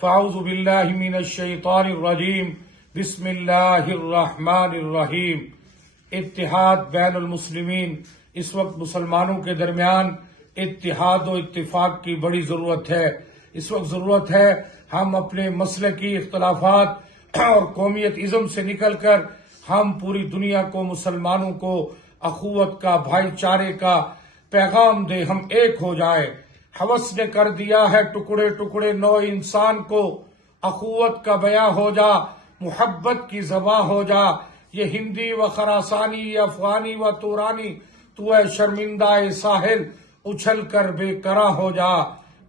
فاعوذ باللہ من الشیطان الرجیم بسم اللہ الرحمن الرحیم۔ اتحاد بین المسلمین، اس وقت مسلمانوں کے درمیان اتحاد و اتفاق کی بڑی ضرورت ہے۔ اس وقت ضرورت ہے ہم اپنے مسلکی اختلافات اور قومیت ازم سے نکل کر ہم پوری دنیا کو، مسلمانوں کو اخوت کا، بھائی چارے کا پیغام دے، ہم ایک ہو جائیں۔ حوث نے کر دیا ہے ٹکڑے ٹکڑے نو انسان کو، اخوت کا بیاں ہو جا، محبت کی زباں ہو جا۔ یہ ہندی و خراسانی، یہ افغانی و تورانی، تو اے شرمندہ ساحل اچھل کر بے قرار ہو جا۔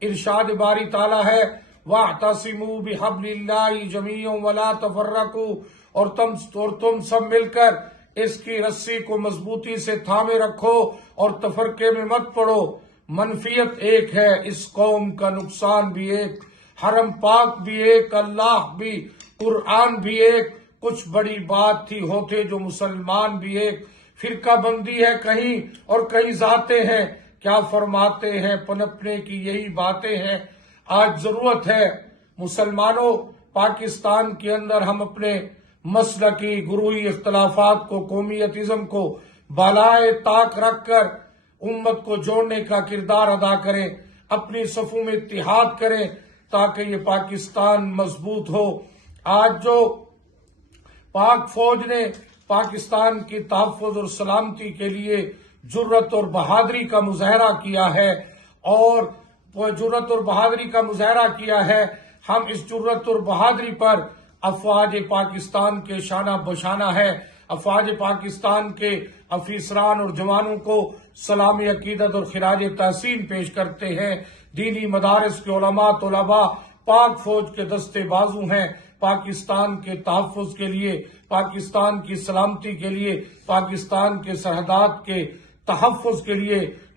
ارشاد باری تعالیٰ ہے وَاعْتَصِمُوا بِحَبْلِ اللَّهِ جَمِيعًا وَلَا تَفَرَّقُوا، اور تم سب مل کر اس کی رسی کو مضبوطی سے تھامے رکھو اور تفرقے میں مت پڑو۔ منفیت ایک ہے، اس قوم کا نقصان بھی ایک، حرم پاک بھی ایک، اللہ بھی، قرآن بھی ایک، کچھ بڑی بات تھی ہوتے جو مسلمان بھی ایک۔ فرقہ بندی ہے کہیں اور کہیں ذاتیں ہیں، کیا فرماتے ہیں پنپنے کی یہی باتیں ہیں۔ آج ضرورت ہے مسلمانوں، پاکستان کے اندر ہم اپنے مسلکی گروہی اختلافات کو، قومیتزم کو بالائے طاق رکھ کر امت کو جوڑنے کا کردار ادا کریں، اپنی صفوں میں اتحاد کریں تاکہ یہ پاکستان مضبوط ہو۔ آج جو پاک فوج نے پاکستان کی تحفظ اور سلامتی کے لیے جرت اور بہادری کا مظاہرہ کیا ہے، ہم اس جرت اور بہادری پر افواج پاکستان کے شانہ بشانہ ہے، افواج پاکستان کے افسران اور جوانوں کو سلام عقیدت اور خراج تحسین پیش کرتے ہیں۔ دینی مدارس کے علماء، طلباء پاک فوج کے دستے بازو ہیں، پاکستان کے تحفظ کے لیے، پاکستان کی سلامتی کے لیے، پاکستان کے سرحدات کے تحفظ کے لیے